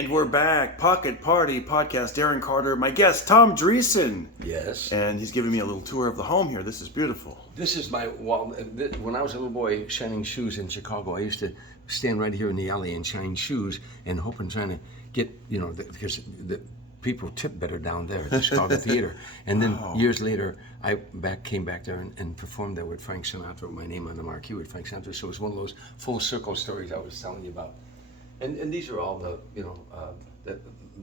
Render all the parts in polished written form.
And we're back. Pocket Party Podcast. Darren Carter. My guest, Tom Dreesen. Yes. And he's giving me a little tour of the home here. This is beautiful. This is my, when I was a little boy shining shoes in Chicago, I used to stand right here in the alley and shine shoes and trying to get, because the people tip better down there at the Chicago Theater. And then years later, I came back there and performed there with Frank Sinatra, with my name on the marquee with Frank Sinatra. So it's one of those full circle stories I was telling you about. And these are all the the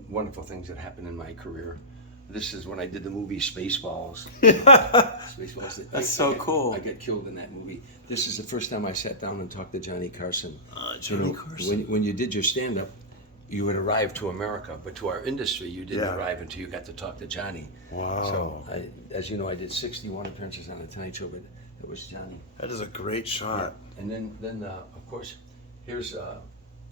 wonderful things that happened in my career. This is when I did the movie Spaceballs. Spaceballs. That's so cool. I got killed in that movie. This is the first time I sat down and talked to Johnny Carson. Johnny Carson. When you did your stand-up, you would arrive to America, but to our industry, you didn't arrive until you got to talk to Johnny. Wow. So, as you know, I did 61 appearances on The Tonight Show, but it was Johnny. That is a great shot. Yeah. And then of course, here's...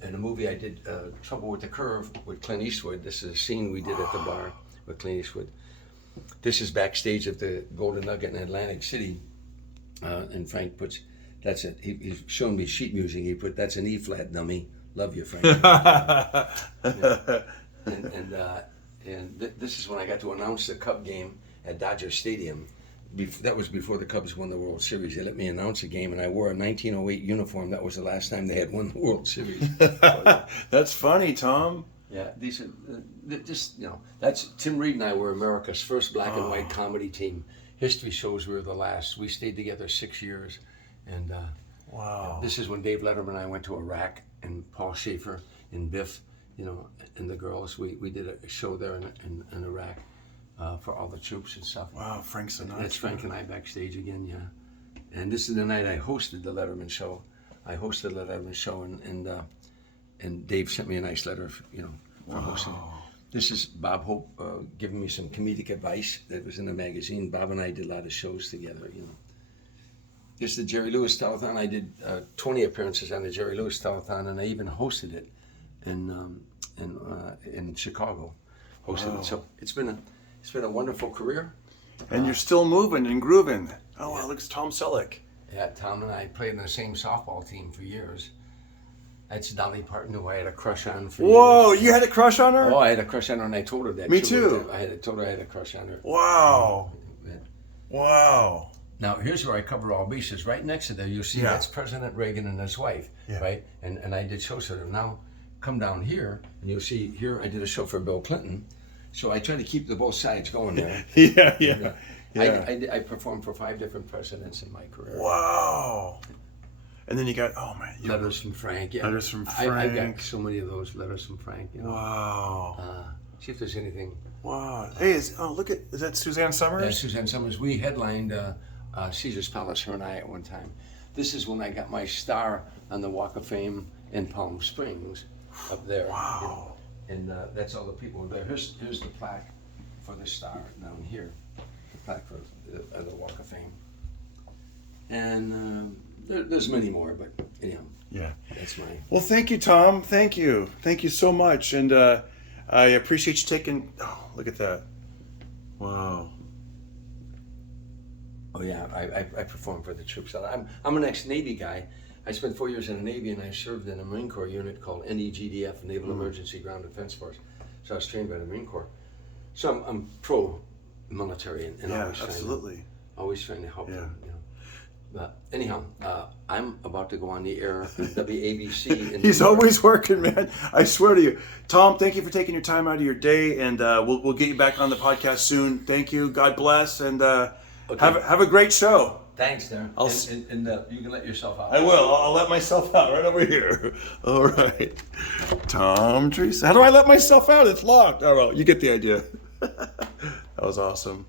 in a movie I did, Trouble with the Curve with Clint Eastwood. This is a scene we did at the bar with Clint Eastwood. This is backstage at the Golden Nugget in Atlantic City. And Frank puts, that's it. He's showing me sheet music. He put, that's an E flat, dummy. Love you, Frank. This is when I got to announce the Cub game at Dodger Stadium. That was before the Cubs won the World Series. They let me announce a game, and I wore a 1908 uniform. That was the last time they had won the World Series. That's funny, Tom. Yeah, these are that's Tim Reed and I were America's first black and white comedy team. History shows we were the last. We stayed together 6 years, and wow. This is when Dave Letterman and I went to Iraq, and Paul Schaefer and Biff, and the girls. We did a show there in Iraq. For all the troops and stuff. Wow, Frank Sinatra. That's Frank and I backstage again, yeah. And this is the night I hosted the Letterman show. And Dave sent me a nice letter, for hosting it. This is Bob Hope giving me some comedic advice that was in the magazine. Bob and I did a lot of shows together, This is the Jerry Lewis Telethon. I did 20 appearances on the Jerry Lewis Telethon, and I even hosted it in Chicago. Hosted it. So it's been a wonderful career. And you're still moving and grooving. Oh, wow, look, it's Tom Selleck. Yeah, Tom and I played in the same softball team for years. That's Dolly Parton, who I had a crush on for years. Whoa, you had a crush on her? Oh, I had a crush on her, and I told her that. Me too. I told her I had a crush on her. Wow. Yeah. Wow. Now, here's where I cover all bases. Right next to there, you'll see that's President Reagan and his wife, right? And I did shows for them. Now, come down here, and you'll see here I did a show for Bill Clinton. So I try to keep both sides going there. Yeah. I performed for 5 different presidents in my career. Wow. And then you got, Letters from Frank. Yeah. Letters from Frank. I got so many of those letters from Frank. Wow. See if there's anything. Wow. Hey, is that Suzanne Summers? Yeah, Suzanne Summers. We headlined Caesar's Palace, her and I, at one time. This is when I got my star on the Walk of Fame in Palm Springs, up there. Wow. And that's all the people were there. Here's the plaque for the star down here, the plaque for the Walk of Fame. And there's many more, but anyhow, that's mine. Well, thank you, Tom. Thank you so much, and I appreciate you taking. Oh, look at that! Wow. Oh yeah, I perform for the troops. I'm an ex-Navy guy. I spent 4 years in the Navy, and I served in a Marine Corps unit called NEGDF, Naval Emergency Ground Defense Force. So I was trained by the Marine Corps. So I'm pro-military and always trying to help them. But anyhow, I'm about to go on the air on WABC. He's always working, man. I swear to you. Tom, thank you for taking your time out of your day, and we'll get you back on the podcast soon. Thank you. God bless, and have a great show. Thanks, Darren. And you can let yourself out. I will. I'll let myself out right over here. All right. Tom Dreesen. How do I let myself out? It's locked. Oh, well, you get the idea. That was awesome.